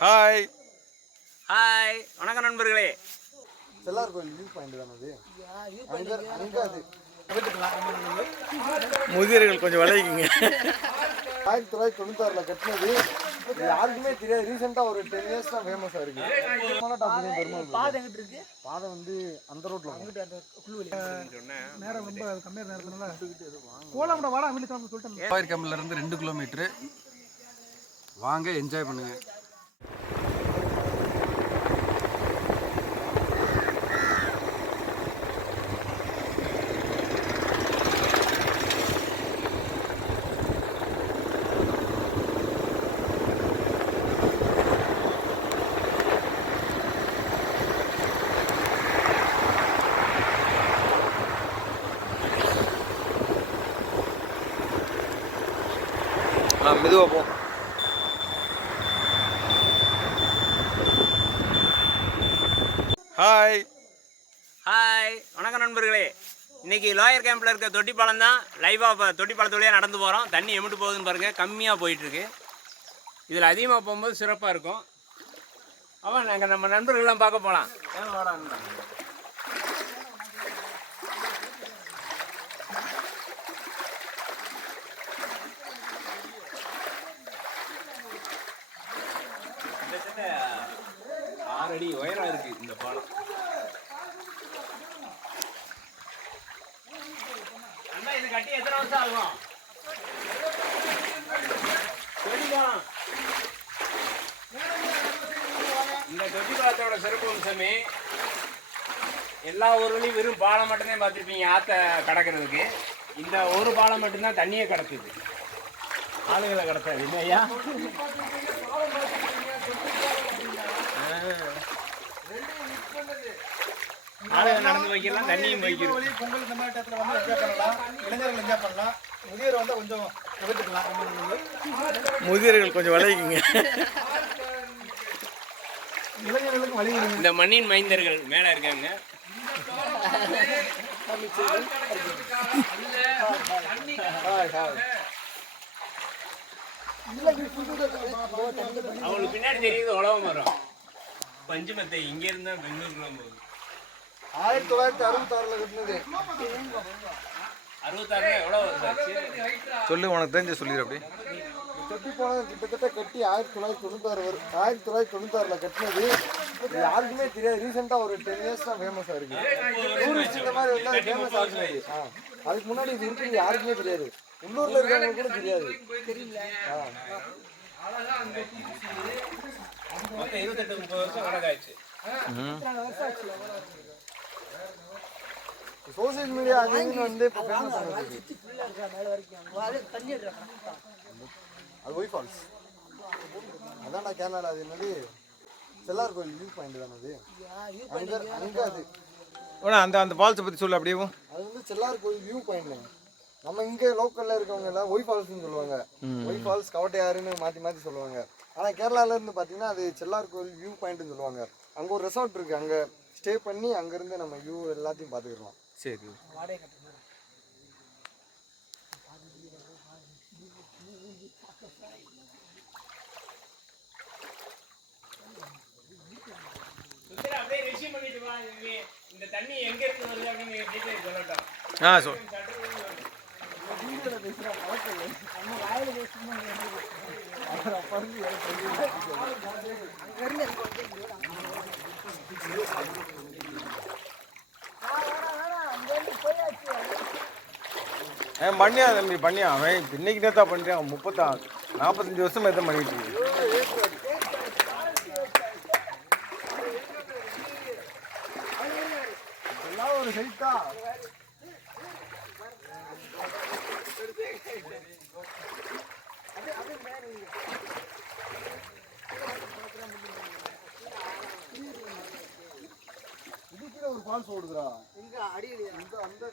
Hi hi வணக்கம் நண்பர்களே. செல்லார் கோயில் வியூ பாயிண்ட் தானே அது? அங்க அங்க அது. முதியர்கள் கொஞ்சம் விளைவிக்குங்க ஆயிரத்தி தொள்ளாயிரத்தி தொண்ணூத்தாறுல கட்டினது. யாருக்குமே தெரியாது. ரீசெண்டா ஒரு டென் இயர்ஸ் தான் ஃபேமஸா இருக்கு. பாதை வந்து அந்த ரோட்ல நேரம் ரொம்ப கம்மியாக நேரத்தினால. கோலாமட வாடா வீட்டுக்கு கேம்ப்ல இருந்து ரெண்டு கிலோமீட்டரு வாங்க என்ஜாய் பண்ணுங்க. ஆ மெதுவா போ. ஹாய் ஹாய் வணக்கம் நண்பர்களே. இன்னைக்கு லோயர் கேம்பில் இருக்க தொட்டிப்பாலம் தான் லைவாக இப்போ தொட்டிப்பாலத்து வழியாக நடந்து போகிறோம் தண்ணி எம்பிட்டு போகுதுன்னு பாருங்கள் கம்மியாக போயிட்டுருக்கு. இதில் அதிகமாக போகும்போது சிறப்பாக இருக்கும். அவன் நாங்கள் நம்ம நண்பர்கள்லாம் பார்க்க போகலாம் கிட்டத்தட்ட ஆறு அடி உயரம் இருக்கு இந்த பாலம் அண்ணா இது கட்டி எத்தனை வருஷம் ஆகும்? இந்த தொட்டி பாலத்தோட சிறப்பு அம்சமே எல்லா ஊர்களையும் வெறும் பாலம் மட்டும்தான் பார்த்துருப்பீங்க ஆற்ற கடக்கிறதுக்கு. இந்த ஒரு பாலம் மட்டும்தான் தண்ணியே கடத்துது ஆளுகளை கடத்தாது இல்லையா ஆளுங்க நடந்து வைக்கலாம் தண்ணியும் வைக்கிறோம். வழி பொங்கல் இந்த மாதிரி டயத்தில் வந்து என்ஜாய் பண்ணலாம். இளைஞர்கள் என்ஜாய் பண்ணலாம். முதியோர் வந்தால் கொஞ்சம் தவிர்த்துக்கலாம். ரொம்ப நல்லது முதியர்கள் கொஞ்சம் விளைவிக்குங்க இளைஞர்களுக்கு வழி விடுங்க இந்த மண்ணின் மைந்தர்கள் மேலே இருக்காங்க. அவங்களுக்கு பின்னாடி தெரியுது உழவு மரம் பஞ்சுமத்தை இங்க இருந்தா பெங்களூருக்குலாம் போகுது. ஆயிரத்தி தொள்ளாயிரத்தி அறுபத்தாறுல கட்டினது. அறுபத்தாறுல எவ்வளோ வருஷம் சொல்லு உனக்கு தெரிஞ்ச சொல்லிடு அப்படி. தொட்டி போனது கிட்டத்தட்ட கட்டி ஆயிரத்தி தொள்ளாயிரத்தி தொண்ணூத்தாறு வரும் ஆயிரத்தி தொள்ளாயிரத்தி தொண்ணூத்தாறுல கட்டினது. யாருக்குமே தெரியாது. ரீசெண்டா ஒரு டென் இயர்ஸ் தான் ஃபேமஸா இருக்கு. டூரிஸ்ட் இந்த மாதிரி வந்தா ஃபேமஸ் ஆகுது ஆ. அதுக்கு முன்னாடி இது இருக்குது யாருக்குமே தெரியாது. உள்ளூர்ல இருக்கவங்க கூட தெரியாது. ஆ. மொத்தம் இருபத்தெட்டு முப்பது வருஷம் கணக்காச்சு சோசியல் மீடியா அது வந்து இப்போ ஃபேமஸ் ஆனது அது ஒய் ஃபால்ஸ். அதான்டா கேரளால அது என்னது? செல்லார் கோயில் வியூ பாயிண்ட் தானே அது? அங்க அங்க அது. உடனே அந்த அந்த ஃபால்ஸை பற்றி சொல்லு அப்படியே. அது வந்து செல்லார் கோயில் வியூ பாயிண்ட் நம்ம இங்க லோக்கல்ல இருக்கவங்க எல்லாம் ஒய் ஃபால்ஸ்னு சொல்லுவாங்க. ஒய் ஃபால்ஸ் கவட்டையாறுன்னு மாத்தி மாத்தி சொல்லுவாங்க. ஆனா கேரளால இருந்து பாத்தீங்கன்னா அது செல்லார் கோயில் வியூ பாயிண்ட்னு சொல்லுவாங்க. அங்க ஒரு ரெசார்ட் இருக்கு. அங்க ஸ்டே பண்ணி அங்க இருந்து நம்ம வியூ எல்லாத்தையும் பாத்துக்கலாம். சரி. அப்படியே ரிசீவ் பண்ணிட்டு வா இவங்க இந்த தண்ணி எங்க இருந்து வருது அப்படின்னு டீட்டெயில் சொல்லட்டும் ஆ சொல் ஏன் பண்ணியா தம்பி பண்ணியா அவன் இன்னைக்கு தான் பண்ணுறான் முப்பத்தா நாற்பத்தஞ்சு வருஷம் எதாவது பண்ணிட்டு இருக்கு ஒரு ஹெல்த்தா இது கீழே ஒரு ஃபால்ஸ் ஓடுதுடா. இங்க அடியில இந்த அந்த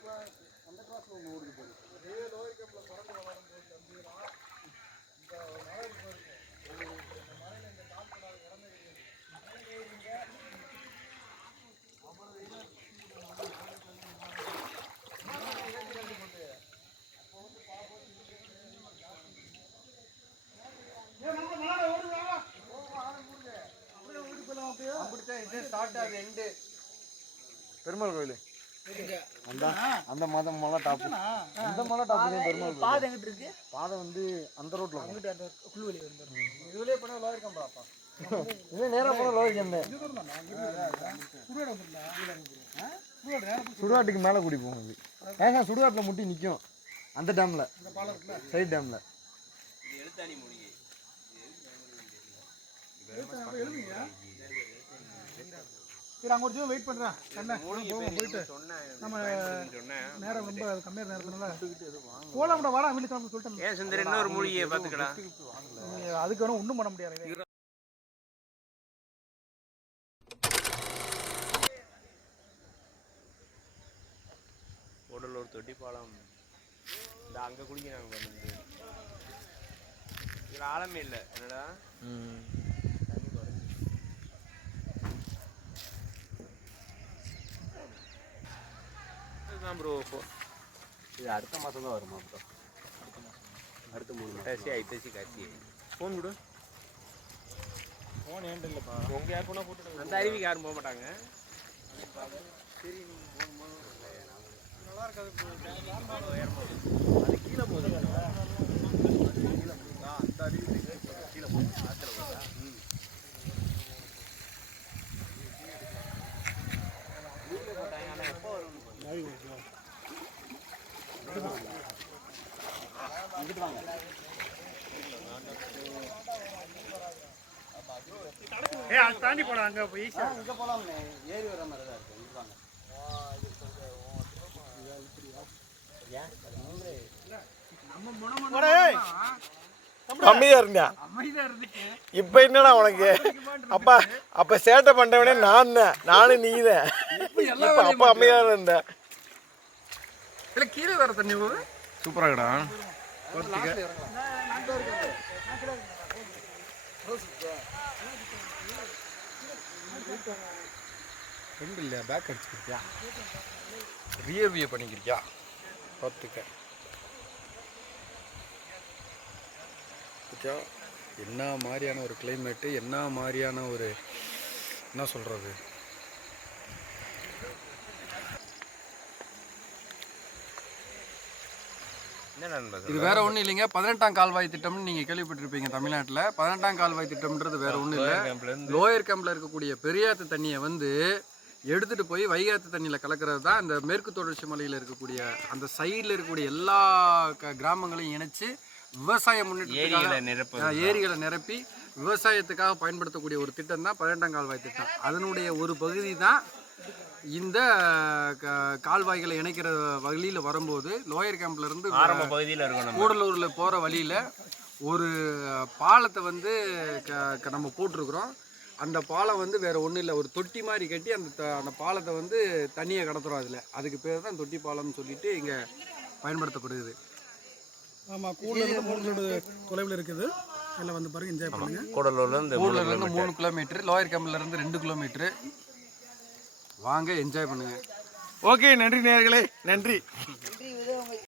அந்த கிளாஸ்ல ஒன்று ஓடுது இதே லோயர் இந்த இந்த இந்த இடமே கிடையாது அது பெருமாள் கோயில். அந்த அந்த மதம் மலை டாப் அந்த மலை டாப் தான் பெருமாள் பாதை எங்கிட்டு இருக்கு? பாதை வந்து அந்த ரோட்ல. அங்கிட்டு அந்த குழுவலி வந்துடும் இதுலயே போனா லோயர் கேம்பாப்பா இது நேரா போனா லோயர் கேம்ப் சுடுகாடு வந்துடலாம் சுடுகாட்டுக்கு மேல கூடி போகும் ஏங்க சுடுகாட்டுல முட்டி நிக்கும். அந்த டேம்ல சைடு டேம்ல சரி அங்க ஒரு வெயிட் பண்றேன். என்ன? போவோம் போயிட்டு நம்ம நேரம் ரொம்ப கம்மியாக நேரத்தினால. போலாம்டா வாடா வீட்டுக்கு கிளம்பி சொல்லிட்டேன் ஏன் சுந்தர் இன்னொரு மூலிகையை பார்த்துக்கலாம். நீ அதுக்கு வேணும் ஒன்றும் பண்ண முடியாது. கூடலூர் தொட்டி பாலம் இந்த அங்கே குடிக்கிறாங்க இதில் ஆழமே இல்லை. என்னடா? இதுதான் ப்ரோ இது அடுத்த மாதம் தான் வருமா ப்ரோ அடுத்த மூணு மாதம் கடைசி ஐப்பசி காட்சி ஃபோன் கொடு ஃபோன் ஏன்ட்டு இல்லைப்பா. உங்க யார் போனா போட்டு அந்த அருவிக்கு யாரும் போக மாட்டாங்க. ஏ அது தாண்டி போடா அங்கே போய் இங்கே போகலாம்ண்ணே ஏறி வர மாதிரி தான் இருக்கு. இங்கே வாங்க. கம்மியா இருந்தா. இப்ப என்னடா உனக்கு? அப்ப அப்ப சேட்டை பண்றவனே நான் தான் நானும் நீ தான் இப்ப அப்ப அமைதியா இருந்த இல்லை கீழே வர தண்ணி போகுது. சூப்பரா ரெண்டு இல்லை பேக் அடிச்சுக்கிறியா ரியர் வியூ பண்ணிக்கிறியா பார்த்துக்க. பத்தியா என்ன மாதிரியான ஒரு கிளைமேட்டு என்ன மாதிரியான ஒரு என்ன சொல்கிறது என்ன நண்பா இது வேற ஒன்றும் இல்லைங்க. பதினெட்டாம் கால்வாய் திட்டம்னு நீங்கள் கேள்விப்பட்டிருப்பீங்க தமிழ்நாட்டில். பதினெட்டாம் கால்வாய் திட்டம்ன்றது வேற ஒன்றும் இல்லை. லோயர் கேம்பில் இருக்கக்கூடிய பெரியாத்து தண்ணியை வந்து எடுத்துட்டு போய் வைகாத்து தண்ணியில் கலக்கிறது தான் இந்த மேற்கு தொடர்ச்சி மலையில் இருக்கக்கூடிய அந்த சைடில் இருக்கக்கூடிய எல்லா க- கிராமங்களையும் இணைச்சு விவசாய ஏரிகளை முன்னேற்றத்துக்காக நிரப்பு ஆஹ், ஏரிகளை நிரப்பி விவசாயத்துக்காக பயன்படுத்தக்கூடிய ஒரு திட்டம் தான் பதினெட்டாம் கால்வாய் திட்டம். அதனுடைய ஒரு பகுதி தான் இந்த க- கால்வாய்களை இணைக்கிற வழியில் வரும்போது லோயர் கேம்ப்ல இருந்து ஆரம்ப பகுதியில் இருக்கும் நம்ம. கூடலூரில் போகிற வழியில் ஒரு பாலத்தை வந்து க- க- நம்ம போட்டிருக்கிறோம். அந்த பாலம் வந்து வேற ஒன்றும் இல்லை. ஒரு தொட்டி மாதிரி கட்டி அந்த த- அந்த பாலத்தை வந்து தண்ணியை கடத்துறோம் அதில். அதுக்கு பேர் தான் தொட்டி பாலம்னு சொல்லிட்டு இங்கே பயன்படுத்தப்படுது. ஆமாம் கூடலூர் மூணு கிலோமீட்டர் தொலைவில் இருக்குது. அதில் வந்து பாருங்க என்ஜாய் பண்ணுங்க. கூடலூர்ல இருந்து மூணு ஊர்லேருந்து மூணு கிலோமீட்டர் லோயர் கேம்ப்லேருந்து ரெண்டு கிலோமீட்டரு. வாங்க என்ஜாய் பண்ணுங்கள் ஓகே நன்றி நேர்களே நன்றி.